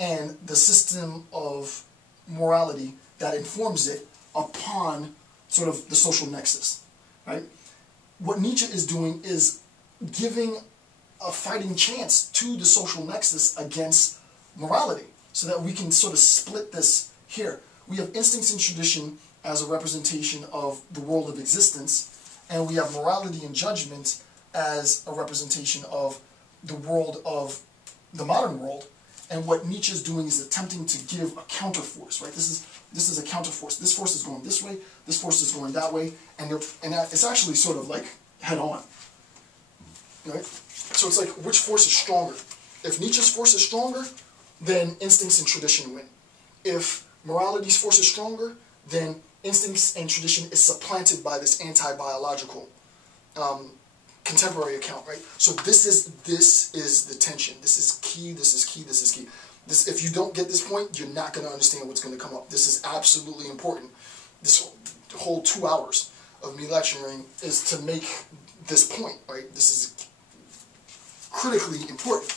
and the system of morality that informs it upon sort of the social nexus, right? What Nietzsche is doing is giving a fighting chance to the social nexus against morality, so that we can sort of split this here. We have instincts and tradition as a representation of the world of existence, and we have morality and judgment as a representation of the world of the modern world. And what Nietzsche is doing is attempting to give a counterforce, right? This is a counterforce. This force is going this way, this force is going that way, and it's actually sort of like head on, right? So it's like, which force is stronger? If Nietzsche's force is stronger, then instincts and tradition win. If morality's force is stronger, then instincts and tradition is supplanted by this anti-biological contemporary account, right? So this is the tension. This is key, this is key, this is key. If you don't get this point, you're not going to understand what's going to come up. This is absolutely important. This whole 2 hours of me lecturing is to make this point, right? This is critically important.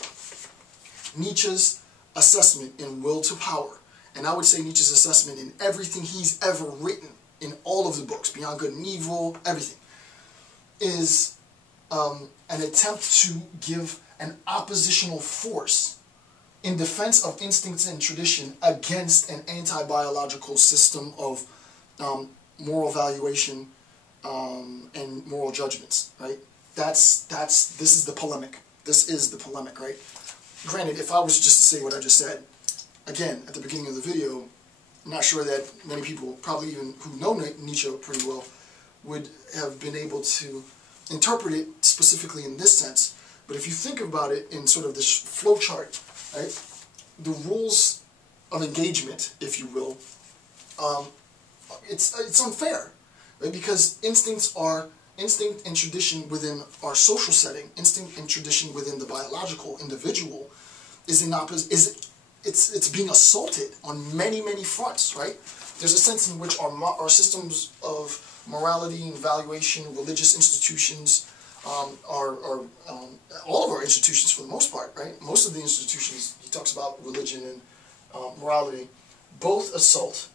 Nietzsche's assessment in Will to Power, and I would say Nietzsche's assessment in everything he's ever written, in all of the books, Beyond Good and Evil, everything, is an attempt to give an oppositional force in defense of instincts and tradition against an anti-biological system of moral valuation and moral judgments, right? This is the polemic. This is the polemic, right? Granted, if I was just to say what I just said, again, at the beginning of the video, I'm not sure that many people, probably even who know Nietzsche pretty well, would have been able to interpret it specifically in this sense. But if you think about it in sort of this flow chart, right, the rules of engagement, if you will, it's unfair, right? Because instinct and tradition within our social setting, instinct and tradition within the biological individual is it's being assaulted on many, many fronts, right? There's a sense in which our systems of morality and valuation, religious institutions, all of our institutions for the most part, right? Most of the institutions, he talks about religion and morality, both assault,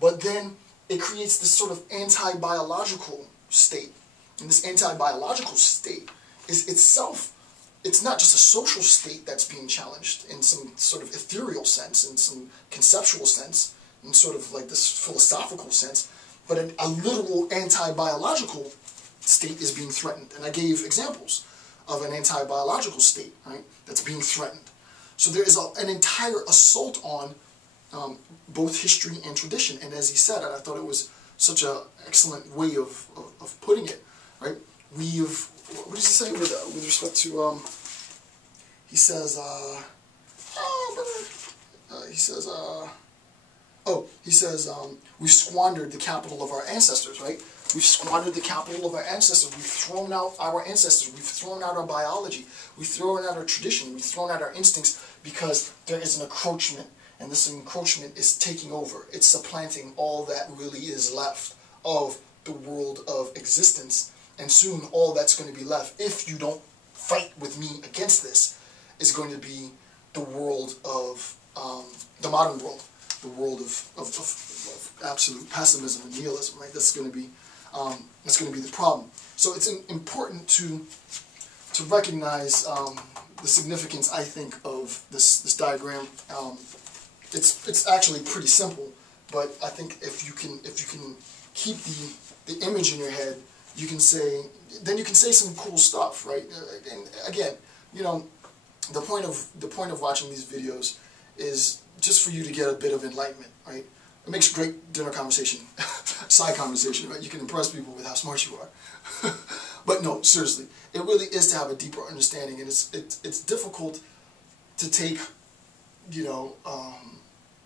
but then it creates this sort of anti-biological state. And this anti-biological state is itself, it's not just a social state that's being challenged in some sort of ethereal sense, in some conceptual sense, in sort of like this philosophical sense, but a literal anti-biological state is being threatened. And I gave examples of an anti-biological state, right, that's being threatened. So there is an entire assault on both history and tradition. And as he said, and I thought it was such an excellent way of putting it, right? What does he say with respect to, he says, we've squandered the capital of our ancestors, right? We've squandered the capital of our ancestors. We've thrown out our ancestors. We've thrown out our biology. We've thrown out our tradition. We've thrown out our instincts because there is an encroachment, and this encroachment is taking over. It's supplanting all that really is left of the world of existence, and soon all that's going to be left, if you don't fight with me against this, is going to be the world of the modern world, the world of absolute pessimism and nihilism, right? That's going to be the problem. So it's important to recognize the significance, I think, of this diagram. It's actually pretty simple, but I think if you can keep the image in your head, you can say some cool stuff, right? And again, you know, the point of watching these videos is just for you to get a bit of enlightenment, right? It makes great dinner conversation, side conversation, right? You can impress people with how smart you are. But no, seriously, it really is to have a deeper understanding, and it's difficult to take, you know,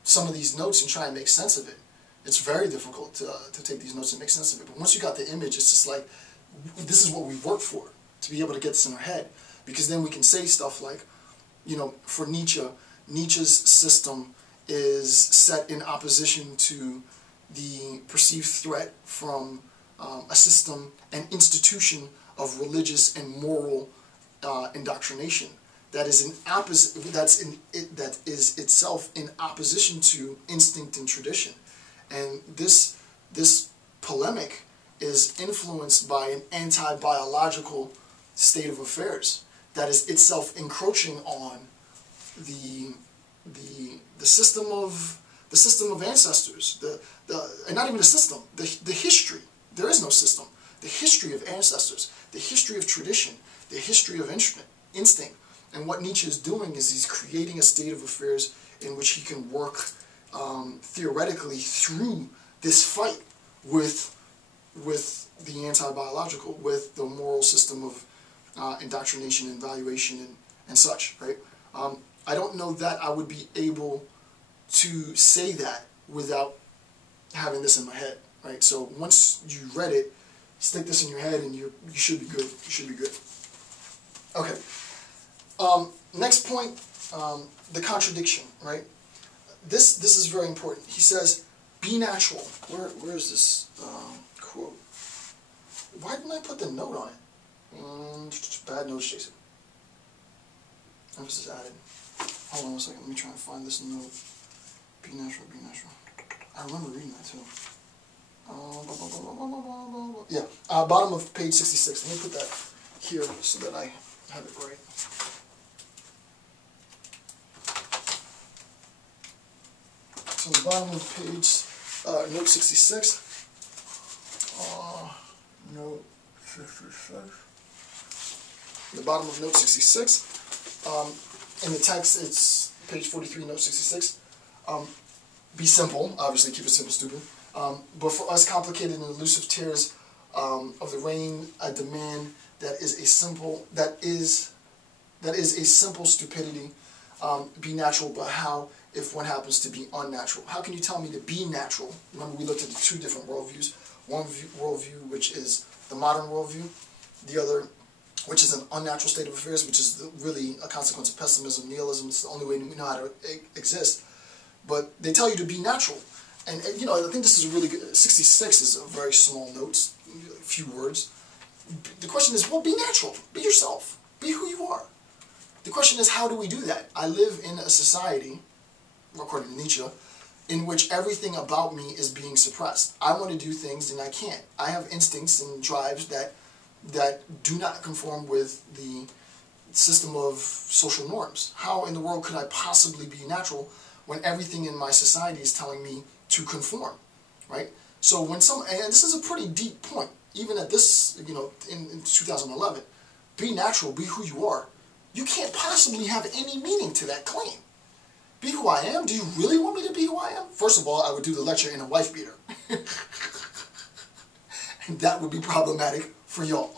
some of these notes and try and make sense of it. It's very difficult to take these notes and make sense of it. But once you got the image, it's just like, this is what we work for, to be able to get this in our head. Because then we can say stuff like, you know, for Nietzsche, Nietzsche's system is set in opposition to the perceived threat from a system and institution of religious and moral indoctrination. that is that is itself in opposition to instinct and tradition. And this polemic is influenced by an anti-biological state of affairs that is itself encroaching on the system of ancestors, and not even a system, the history. There is no system. The history of ancestors, the history of tradition, the history of instinct. And what Nietzsche is doing is he's creating a state of affairs in which he can work theoretically through this fight with the anti-biological, with the moral system of indoctrination and valuation and such, right? I don't know that I would be able to say that without having this in my head, right? So once you read it, stick this in your head and you should be good. You should be good. Okay. Next point, the contradiction, right? This is very important. He says, be natural. Where is this quote? Why didn't I put the note on it? Bad notes, Jason. Emphasis added. Hold on a second. Let me try and find this note. Be natural, be natural. I remember reading that too. Yeah, bottom of page 66. Let me put that here so that I have it right. So the bottom of page, note 66. Note 66. The bottom of note 66. In the text, it's page 43, note 66. Be simple, obviously keep it simple, stupid. But for us complicated and elusive tears of the rain, I demand that is a simple stupidity. Be natural, but how if one happens to be unnatural? How can you tell me to be natural? Remember, we looked at the two different worldviews. One worldview, which is the modern worldview. The other, which is an unnatural state of affairs, which is really a consequence of pessimism, nihilism. It's the only way we know how to exist. But they tell you to be natural. And you know, I think this is a really good, 66 is a very small note, a few words. The question is, well, be natural. Be yourself. Be who you are. The question is, how do we do that? I live in a society, according to Nietzsche, in which everything about me is being suppressed. I want to do things and I can't. I have instincts and drives that do not conform with the system of social norms. How in the world could I possibly be natural when everything in my society is telling me to conform, right? So when and this is a pretty deep point, even at this, you know, in 2011, be natural, be who you are. You can't possibly have any meaning to that claim. Be who I am? Do you really want me to be who I am? First of all, I would do the lecture in a wife beater. And that would be problematic for y'all.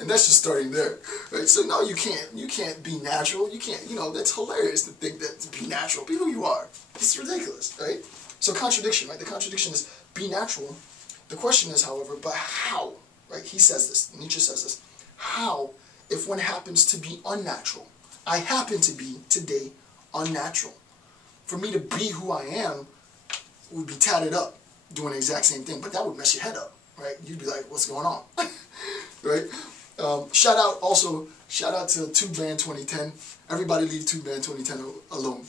And that's just starting there, right? So no, you can't be natural. You can't, you know, that's hilarious to think that to be natural. Be who you are. It's ridiculous, right? So contradiction, right? The contradiction is be natural. The question is, however, but how, right? He says this, Nietzsche says this. How if one happens to be unnatural? I happen to be, today, unnatural. For me to be who I am would be tatted up, doing the exact same thing, but that would mess your head up, right? You'd be like, what's going on? Right? Shout out to Tube Band 2010. Everybody leave Tube Band 2010 alone.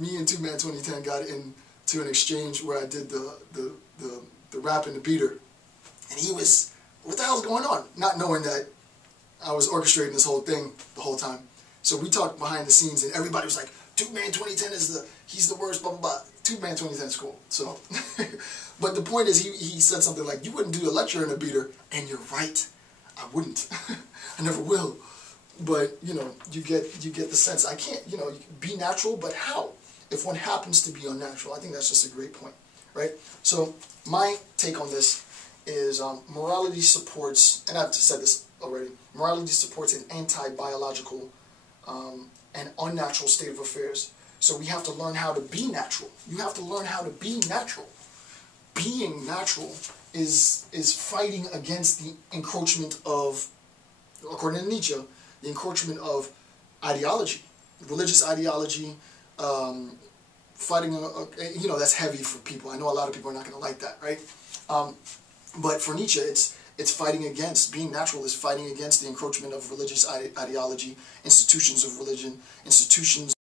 Me and Tube Band 2010 got into an exchange where I did the rap and the beater. And he was, what the hell's going on? Not knowing that I was orchestrating this whole thing the whole time. So we talked behind the scenes and everybody was like, Tube Man 2010 he's the worst, blah, blah, blah. Tube Man 2010 is cool. So, but the point is he said something like, you wouldn't do a lecture in a beater, and you're right. I wouldn't. I never will. But, you know, you get the sense. I can't, you know, be natural, but how? If one happens to be unnatural. I think that's just a great point, right? So my take on this is morality supports, and I've said this already, morality supports an anti-biological and unnatural state of affairs. So we have to learn how to be natural. You have to learn how to be natural. Being natural is fighting against the encroachment of, according to Nietzsche, the encroachment of ideology, religious ideology, fighting, you know, that's heavy for people. I know a lot of people are not going to like that, right? But for Nietzsche, it's It's fighting against, being natural is fighting against the encroachment of religious ideology, institutions of religion, institutions